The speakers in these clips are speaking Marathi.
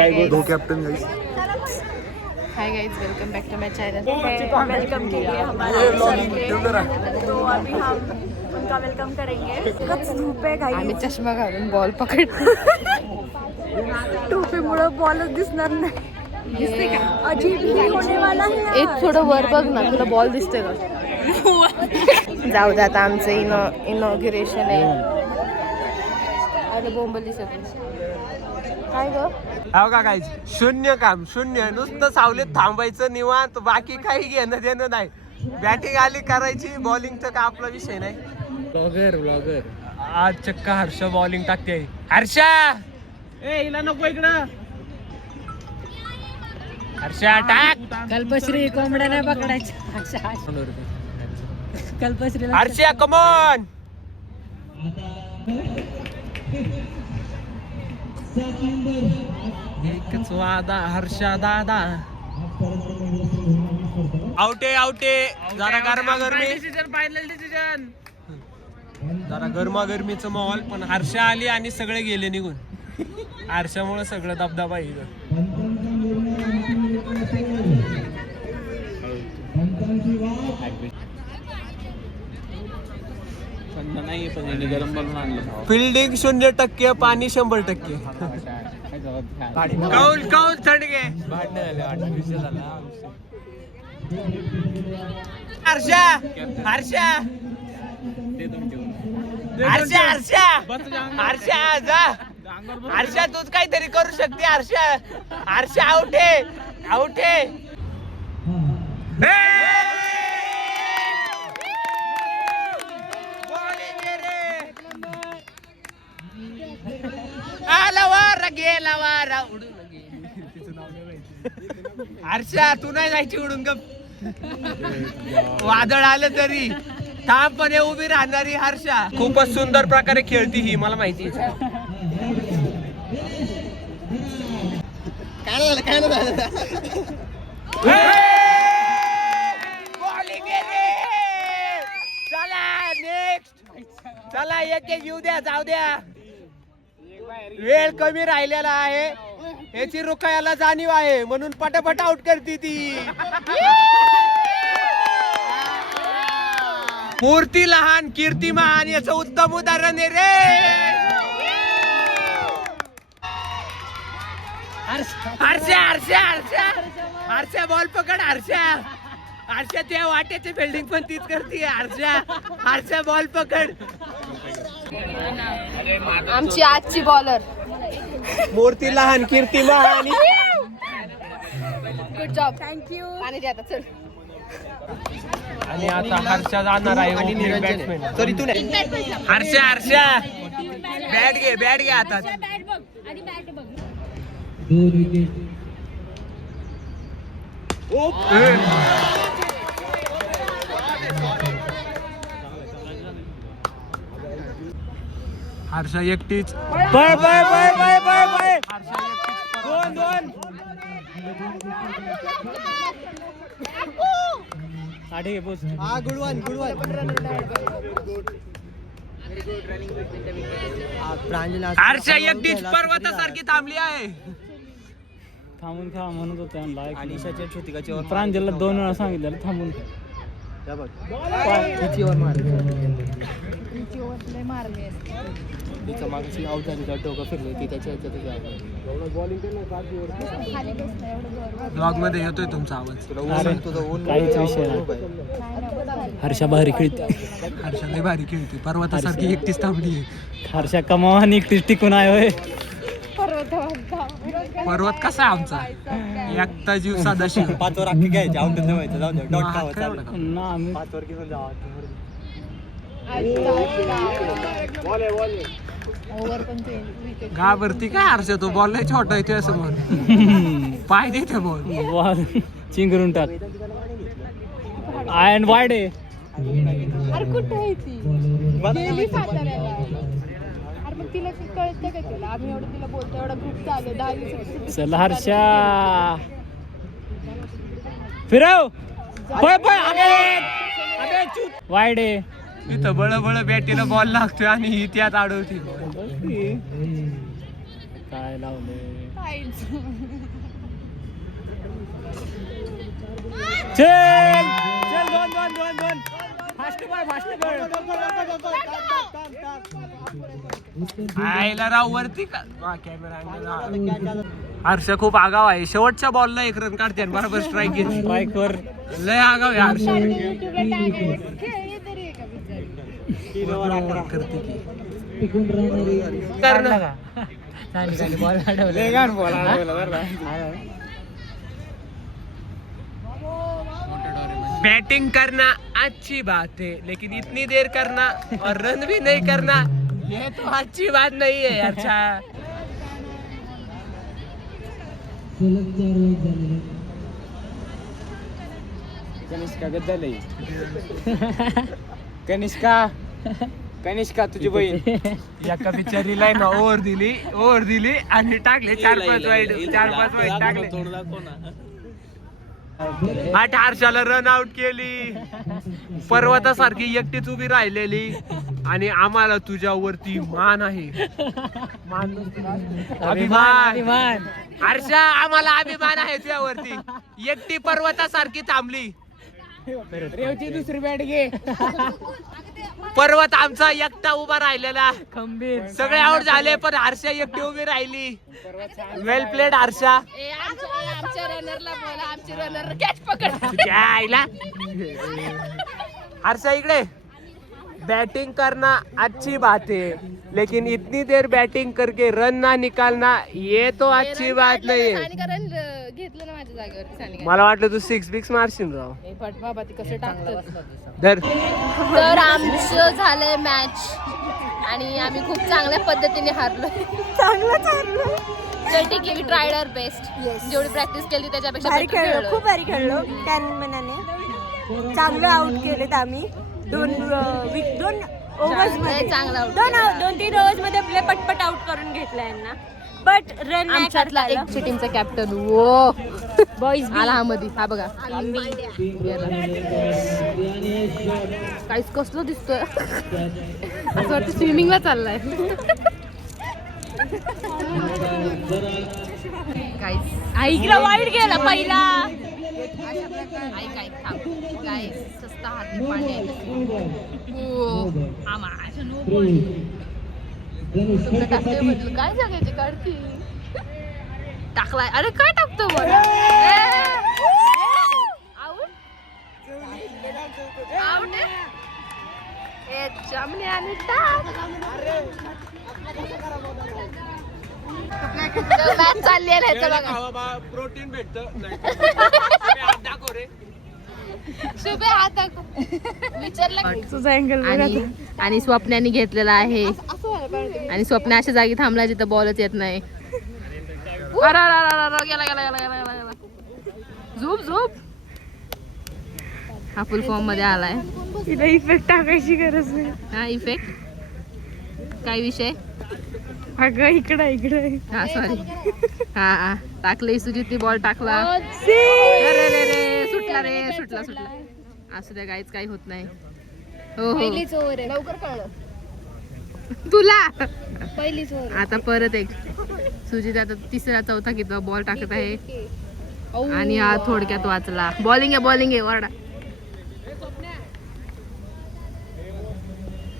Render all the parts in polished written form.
Though captain guys. Hi guys, welcome back to my channel. Welcome के लिए हमारे तो अभी हम उनका वेलकम करेंगे. कच धूप आहे गाइस. आम्ही चष्मा घालून बॉल पकड. टोपीमुळे बॉलच दिसणार नाही. दिसते का? अजीब ही होने वाला है. एक थोडं वर बघ ना, तुला बॉल दिसते का? जाऊ दे, आता आमचं इनॉग्रेशन आहे. अरे बोंबल दिसत काय ग? हो का गाईज, शून्य काम, शून्य. नुसतं सावलीत थांबायचं निवांत, बाकी काही घेणं देणं नाही. बॅटिंग आली करायची, बॉलिंगचा का आपला विषय नाही. ब्लॉगर आज चक्का हर्ष बॉलिंग टाकते. हर्षा ए हिला नको इकडं. हर्षा टाक. कल्पश्री कोंबड्या नाही पकडायच्या. कल्पश्री हर्षा कमॉन. एकच वादा हर्षा दादा. आउटे आउटे. जरा गरमागरमी, जरा गरमागरमीचं माहोल. पण हर्षा आली आणि सगळे गेले निघून. हर्षामुळे सगळं दबदबा इथं. फिल्डिंग 0%, पाणी 100%. कौल कौल थंडगे. हर्षा हर्षा हर्षा हर्षा हर्षा जा. हर्षा तूच काहीतरी करू शकते. हर्षा हर्षा आउटे आउटे. हर्षा तू नाही जायची उडून. वादळ आलं तरी ठामपणे उभी राहणारी हर्षा. खूपच सुंदर प्रकारे खेळती ही, मला माहिती. चला नेक्स्ट. चला एक एक येऊ द्या, जाऊ द्या. वेळ कमी राहिलेला आहे, याची रुखायाला जाणीव आहे, म्हणून पटापट आउट करती ती. मूर्ती लहान कीर्ती महान याचं उत्तम उदाहरण आहे रे. हर्षा हर्षा हर्षा हर्षा बॉल पकड. हर्षा हर्षा त्या वाट्याची फिल्डिंग पण तीच करते. हर्षा हर्षा बॉल पकड. आमची आजची बॉलर. मूर्ती लहान कीर्ती महान. Good job, thank you. आणि दे आता चल. आणि आता हर्षा जाणार आहे बॅट्समॅन. तरी तू नाही. हर्षा हर्षा बॅट घे आता. हर्षा एकटीच. Bye bye bye bye bye bye. Harsha एकटीच. दोन दोन. हर्षा एकटीच पर्वतासारखी थांबली आहे. थांबून खा म्हणत होते. प्रांजलला 2 वेळा सांगितलं थांबून. ब्लॉग मध्ये येतोय तुमचा आवाज. काहीच विषय नाही. हर्षा भारी खेळते. हर्षा लय भारी खेळते. पर्वतासारखी एकटीच थांबली आहे. हर्षा कमावानी एकटीच टिकून आहे होय. पर्वत कसा आमचा एकटा जीव सदाशिव. 5 वर आखी घ्यायची. आउट व्हायचं. जाऊ दे. डॉट खावायचा ना. आम्ही 5 वर घेऊन जाऊ. घाबरती काय हर्षा? तो बॉल लय छोटा आहे तुझ्या समोर. पाय देते बॉल. बॉल चिंगरून टाक. आयन वाईड आहे. अरे कुठे आहे ती? गेली साताऱ्याला. अरे मग तिला कळतं का तुला? आम्ही एवढं तिला बोलतो, एवढा ग्रुप चालू 10-20. चल हर्षा फिरव. पळ पळ. अबे चूत. वाईड आहे. इथं बळ बॅटीला बॉल लागतोय आणि ही त्यात अडवती. काय लावले. चल चल दोन फास्ट बॉल आयला राव वरती का कॅमेरा हर्ष खूप आगाव आहे. शेवटच्या बॉलला 1 रन काढते आणि बरोबर स्ट्राईक घेते. स्ट्राईकवर लय आगाव आहे हर्ष. बैटिंग करना अच्छी बात है लेकिन इतनी देर करना और रन भी नहीं करना ये तो अच्छी बात नहीं है. अच्छा कनिष्का गद्दालय कनिष्का तुझी बहीण एका बिचारीला ना ओव्हर दिली आणि टाकले 4-5 वाईट टाकले. 8 हर्षाला रन आउट केली. पर्वतासारखी एकटीच उभी राहिलेली आणि आम्हाला तुझ्यावरती मान आहे. अभिमान हर्षा आम्हाला अभिमान आहे तुझ्यावरती. एकटी पर्वतासारखी थांबली. रेवची दुसरी बॅट घे. पर्वत आमचा एकटा उभा राहिलेला. खंबीर सगळे आउट झाले पण हर्षा एकटी उभी राहिली. वेल प्लेड हर्षा. आमच्या रनरला बोला, आमची रनर कॅच पकड. तुझ्या आईला हर्षा इकडे. बैटिंग करना अच्छी बात है लेकिन इतनी देर बैटिंग करके रन ना निकालना ये तो अच्छी बात नहीं है. रन घेतलं ना माझ्या जागेवरती सानिका. मला वाटलं तू 6 मारशील राव. ए पट बाबा ती कसं टाकतात. धर. तर आमचं झालंय मॅच आणि आम्ही खूप चांगल्या पद्धतीने हारलो. तर ठीक आहे, वी ट्रायड आवर बेस्ट. जेवढी प्रॅक्टिस केली त्याच्यापेक्षा भारी better खेळलो, खेळलो. खूप भारी खेळलो. त्या मनाने चांगलं आउट केलेत आम्ही. 2 ओव्हर्स मध्ये लय चांगलं out 2-3 ओव्हर्स मध्ये आपले पटपट आउट करून घेतलं यांना. बट रन नाही आमच्यातला करता एक टीमचा कॅप्टन वो बॉईज आला हा मध्ये. हा बघा काहीच कसलं दिसतोय. असं वाटतं स्विमिंगला चाललाय. ऐकला वाईट गेला पहिला. ऐक थांब गाईस. सस्ता हाती पाणी आहे. काय सांगायचे काढती टाकलाय. अरे काय टाकतो बघा. आउट ए चामणे आणि टाक. मॅच चालली आहे बघा. प्रोटीन भेटतं. शुभे हात विचारला तुझा अँगल आणि स्वप्नाने घेतलेला आहे. आणि स्वप्न अशा जागी थांबला जिथं बॉलच येत नाही. गेला झोप. हा फुल फॉर्म मध्ये आलाय. तिला इफेक्ट टाकायची गरज नाही. हा इफेक्ट काय विषय. अगं इकडे हा सॉरी. हा टाकले सुजित बॉल टाकला. सुटला असू द्या गाईच काही होत नाही. हो लवकर कळलं तुला. पहिलीच आता परत एक सुजित आता 3रा-4था किती बॉल टाकत आहे आणि हा थोडक्यात वाचला. बॉलिंग आहे वरडा.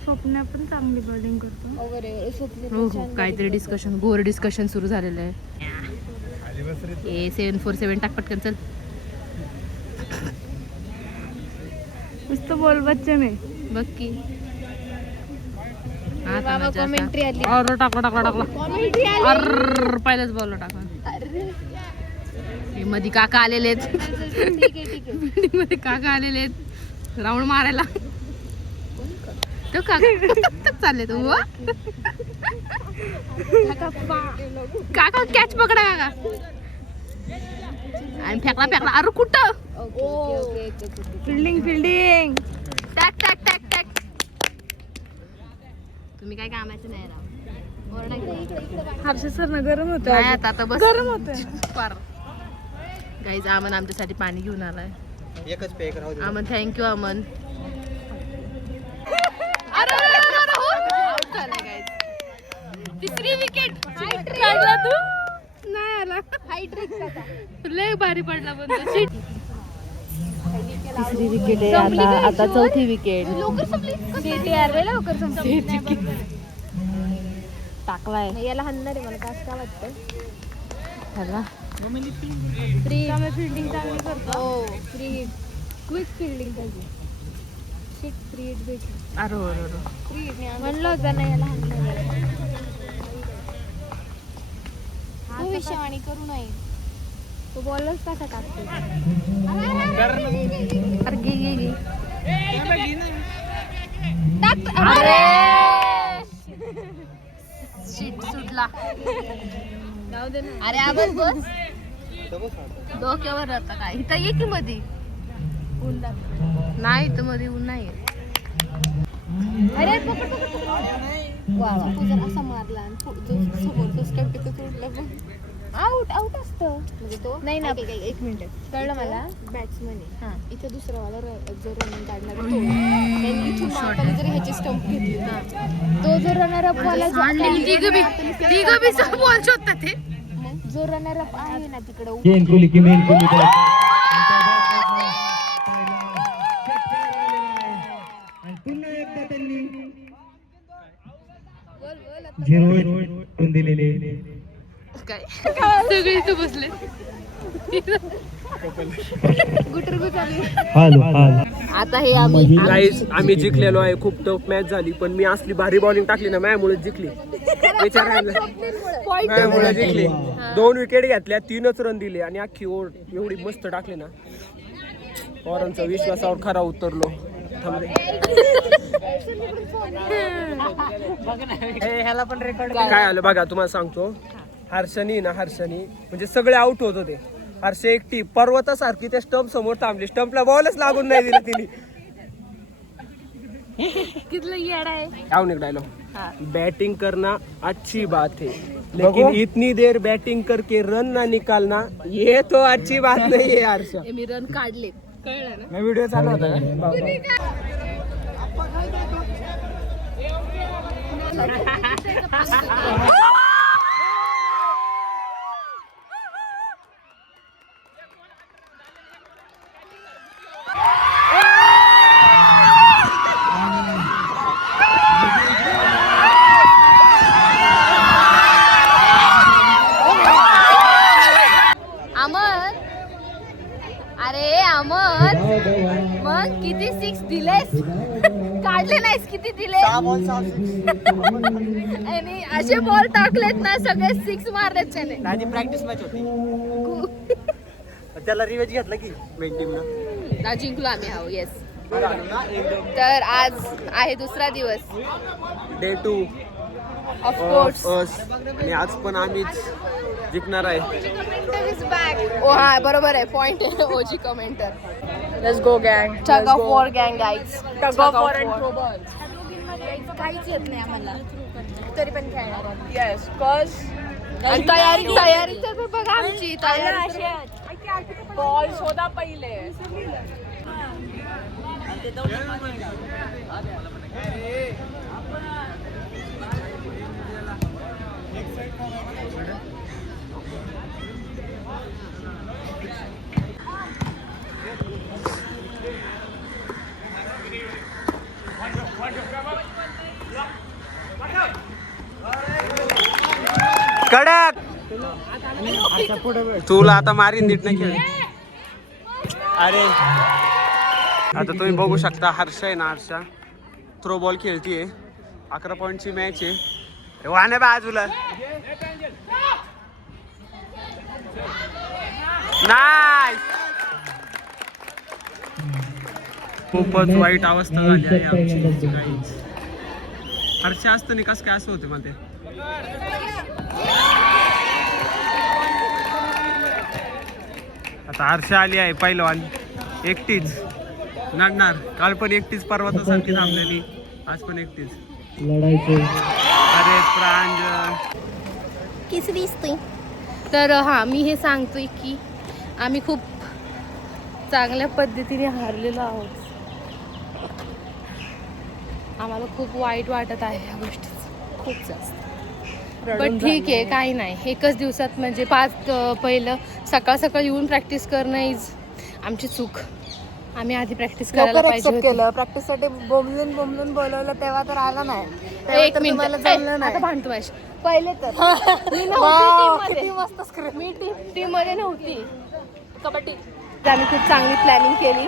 स्वप्ना पण चांगली बॉलिंग करतो. हो काहीतरी घोर डिस्कशन सुरू झालेलं आहे. 7-4-7 टाक पटकन चल. नुसतं बोल बच्चन आहे. बघ की कमेंट्री आली. टाकला पहिल्याच बॉल टाकला. मध्ये काका आलेले आहेत. मध्ये काका आलेले आहेत राऊंड मारायला. तो काका चालले तू काका कॅच पकडा काका आणि फेकला. अरे कुठं. फिल्डिंग टॅक तुम्ही काय कामाचं नाही राव. हर्ष सर गरम होतं. नाही आता बस गरम होतं. पार गाईज अमन आमच्यासाठी पाणी घेऊन आलाय. एकच पेक राहू दे. अमन थँक्यू अमन. तिसरी विकेट काढला तू. नाही त्याला लय भारी पडला पण तो. शीट. तिसरी विकेट आहे आता चौथी विकेट. टाकलाय याला हाणणार आहे मला काय वाटतं. फिल्डिंग चांगली करतो. हो फ्री हिट क्विक फिल्डिंग पाहिजे. शिट फ्री हिट भेटली. अरे फ्री हिट म्हणलं होतं ना याला हाणणार. तू विषयवाणी करू नये. तो बॉलच कसा टाकतो. अरे गे शीट सुटला. अरे आपण बस डोक्यावर राहता काय इथं ये की मध्ये ऊन दाखव. नाही तर मध्ये ऊन नाही. अरे पकड वा तू जर असा मारला आणि समोरचा स्टंप तिथं सोडला पण आउट असतं म्हणजे तो नाही ना. एक मिनिट कळलं मला. बॅट्समन आहे हां इथे दुसरा वाला जर रनिंग काढणार तो आणि इथून मारताना जर ह्याची स्टंप घेतली तो जो रनर अप वाला बॉल शोधतात ते. जो रनर अप आहे ना तिकडं काय सगळे इथं बसले. आता हे आम्ही जिंकलेलो आहे. खूप टफ मॅच झाली पण मी असली भारी बॉलिंग टाकली ना माझ्यामुळे जिंकली. माझ्यामुळे जिंकली. 2 विकेट घेतल्या 3च रन दिले आणि अख्खी ओव्हर एवढी मस्त टाकली ना. पोरांचा विश्वासावर खरा उतरलो. काय आलं बघा तुम्हाला सांगतो. हर्षनी म्हणजे सगळे आउट होत होते. हर्ष एकटी पर्वतासारखी त्या स्टंप समोर थांबली. स्टंपला बॉलच लागून नाही दिला तिने. कितलं येड आहे. डायलॉग बैटिंग करना अच्छी बात है लेकिन इतनी देर बैटिंग करके रन ना निकालना ये तो अच्छी बात नहीं है. हर्ष मी रन काढले कळलं ना. मैं व्हिडिओ चालू होता मग किती 6 दिलेस. काढले नाहीस किती दिले. आणि असे बॉल टाकलेत ना सगळे 6 मारलेत त्याने. आधी प्रॅक्टिस मॅच होती. त्याला रिवेज घेतला की मेन टीमनं. जिंकलो आम्ही. हो येस. तर आज आहे दुसरा दिवस. Day 2 of course. आणि आज पण आम्हीच जिंकणार आहे. ओ हा बरोबर आहे. पॉइंट आहे. ओजी कमेंटर. लेट्स गो गँग. टग ऑफ वॉर गँग guys. Tug of war and throw ball. काहीच येत नाही आम्हाला तरी पण खेळणार. येस कॉज आणि तयारी तर बघा आमची तयारी. बॉल शोधा पहिले. कडक. तुला आता मारीन नीट नाही खेळ. अरे आता तुम्ही बघू शकता हर्षा आहे ना. Harsha throw ball खेळतीये. 11 पॉईंटची मॅच आहे. वाहने बाजूला नाईस. खूपच वाईट अवस्था झाली आहे आमची. हर्षा असतं नाही कसं काय असं होते मला ते. आता हर्षा आली आहे पहिलवान. एकटीच लढणार. काल पण एकटीच पर्वतासारखी थांबलेली. आज पण एकटीच. अरे प्रांजल किती दिसतोय. तर हा मी हे सांगतोय की आम्ही खूप चांगल्या पद्धतीने हारलेलो आहोत. आम्हाला खूप वाईट वाटत आहे या गोष्टीचं खूप जास्त. पण ठीक आहे, काही नाही. एकच दिवसात म्हणजे 5 पहिलं सकाळ सकाळ येऊन प्रॅक्टिस करणं इज आमची चूक. आम्ही आधी प्रॅक्टिस करायला पाहिजे होती. केलं प्रॅक्टिससाठी बोंबलून बोलवलं तेव्हा तर आला नाही. एक मिनिट आता भांडतो माझी. पहिले तर मी नव्हती मी टीम मध्ये नव्हती. कबड्डी आम्ही खूप चांगली प्लॅनिंग केली.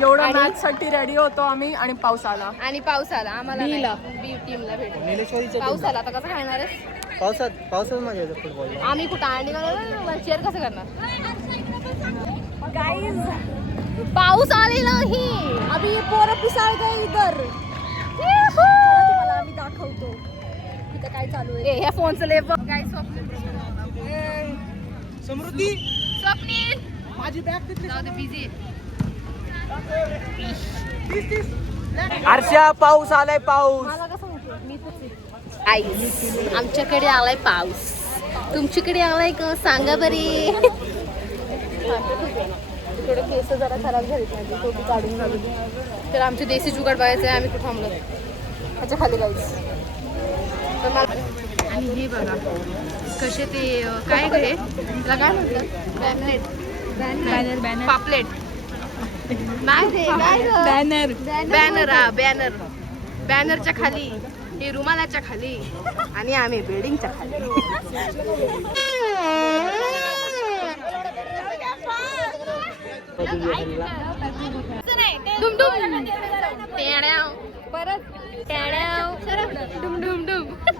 एवढं मॅच साठी रेडी होतो आम्ही आणि पाऊस आला आम्हाला बी टीमला भेटून पाऊस आला. आता कसं खाणार आहे? पावसात मजा येते फुटबॉल. आम्ही कुठं आणि चेअर कसं करणार? पाऊस आलेला नाही. अभी ये पोरं पिसाळ गए इधर. तुम्हाला आम्ही दाखवतो इथं काय चालू आहे. ह्या फोनचं लेवल काय समृद्धी स्वप्नील माझी बॅग तिथली जाऊ दे बिझी. आरशा पाऊस आलाय पाऊस. आईस आमच्याकडे आलाय पाऊस. तुमच्याकडे आलाय का सांगा बरे. थोडे केस जरा खराब झाले माझे, तो काढून घालून. तर आमचे देशी जुगाड बघायचं आहे. आम्ही कुठं थांबलो ह्याच्या खाली गाईस. तर मला आणि हे बघा कसे ते काय गे त्याला काय म्हणतात? बॅनर पापलेट बॅनर बॅनर हा बॅनर. बॅनरच्या खाली हे रुमालाच्या खाली आणि आम्ही बिल्डिंगच्या खाली.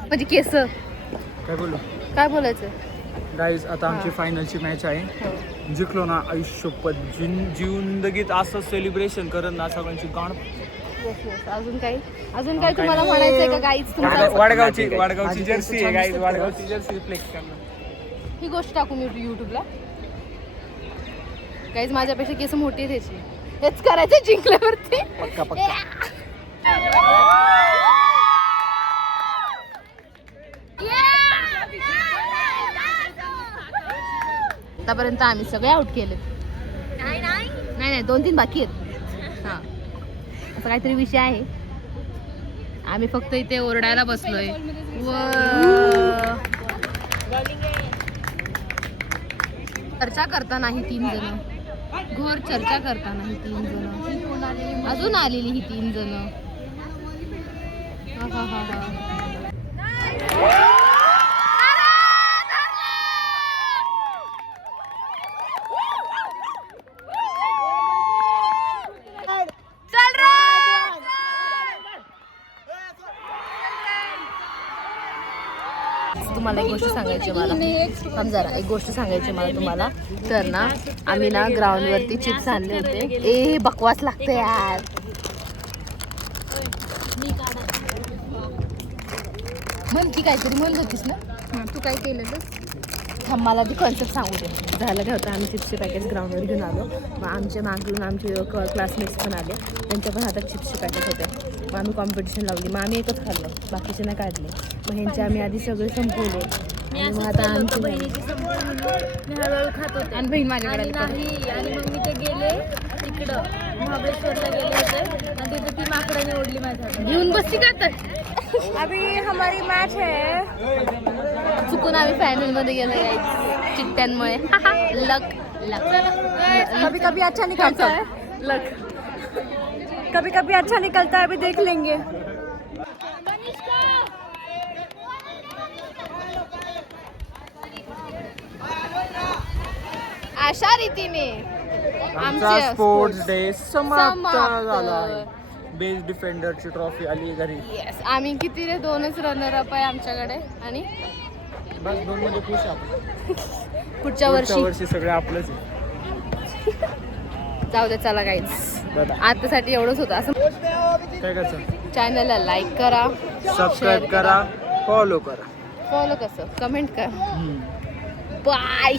म्हणजे केस काय बोलू काय बोलायचं गाईज. आता आमची फायनलची मॅच आहे. जिंकलो ना आयुष्यपत जिंदगीत असं सेलिब्रेशन करत ना सगळ्यांची गाण. अजून काही तुम्हाला म्हणायचंय का गाईज? वाडगावची जर्सी आहे गाईज. वाडगावची जर्सी फ्लेक्स करणार. ही गोष्ट टाकू मी युट्यूबला. गाईज माझ्यापेक्षा केस मोठी आहे त्याची. हेच करायचं जिंकल्यावरती. आतापर्यंत आम्ही सगळे आउट केले. नाही 2-3 बाकी आहेत. हा असं काहीतरी विषय आहे. आम्ही फक्त इथे ओरडायला बसलोय. चर्चा करता नाही 3 जण. घोर चर्चा करता नाही 3 जण. अजून आलेली ही 3 जण. तुम्हाला एक गोष्ट सांगायची मला. थांब जरा एक गोष्ट सांगायची मला तुम्हाला. तर ना आम्ही ना ग्राउंडवरती चिप्स आणले होते. ए बकवास लागते यार. म्हण की काहीतरी म्हणत होतीस ना तू काय केलं? थांब मला ती कॉन्सेप्ट सांगू दे. झालं काय होतं आम्ही चिप्सचे पॅकेट ग्राउंडवर घेऊन आलो. मग आमच्या मागून आमचे क्लासमेट्स पण आले. त्यांच्या पण हातात चिप्सचे पॅकेट होते. मग आम्ही कॉम्पिटिशन लावली. मग आम्ही एकच खाल्लं बाकीचे नाही काढले. मग ह्यांचे आम्ही आधी सगळे संपवले. आणि मग आता आमची हळूहळू खात होते आणि बहीण माझ्याकडे नाही. आणि मग मी ते गेले तिकडं महाबळेश्वरला गेले होते आणि तिथे ती माकडाने ओढली माझ्या. घेऊन बसती का तर? अभी हमारी मैच है. चुकून आम्ही फायनल मध्ये गेलो चिट्ट्यांमुळे. लक कभी कभी अच्छा निकलता है. लक कभी कभी अच्छा निकलता है. अभी देख लेंगे. अशा रीतीने आमचा स्पोर्ट्स डे समाप्त झाला. बेस्ट डिफेंडरची ट्रॉफी आली घरी. येस आम्ही किती रे 2च रनर अप आहे आमच्याकडे. आणि बस 2 मध्ये खुश आपण. पुढच्या वर्षी सगळे आपलंच. जाऊ दे चला गाईज. आतासाठी एवढंच होतं. असं काय करायचं? चॅनलला लाईक करा, सबस्क्राईब करा, फॉलो करा. फॉलो कसं कमेंट करा. बाय.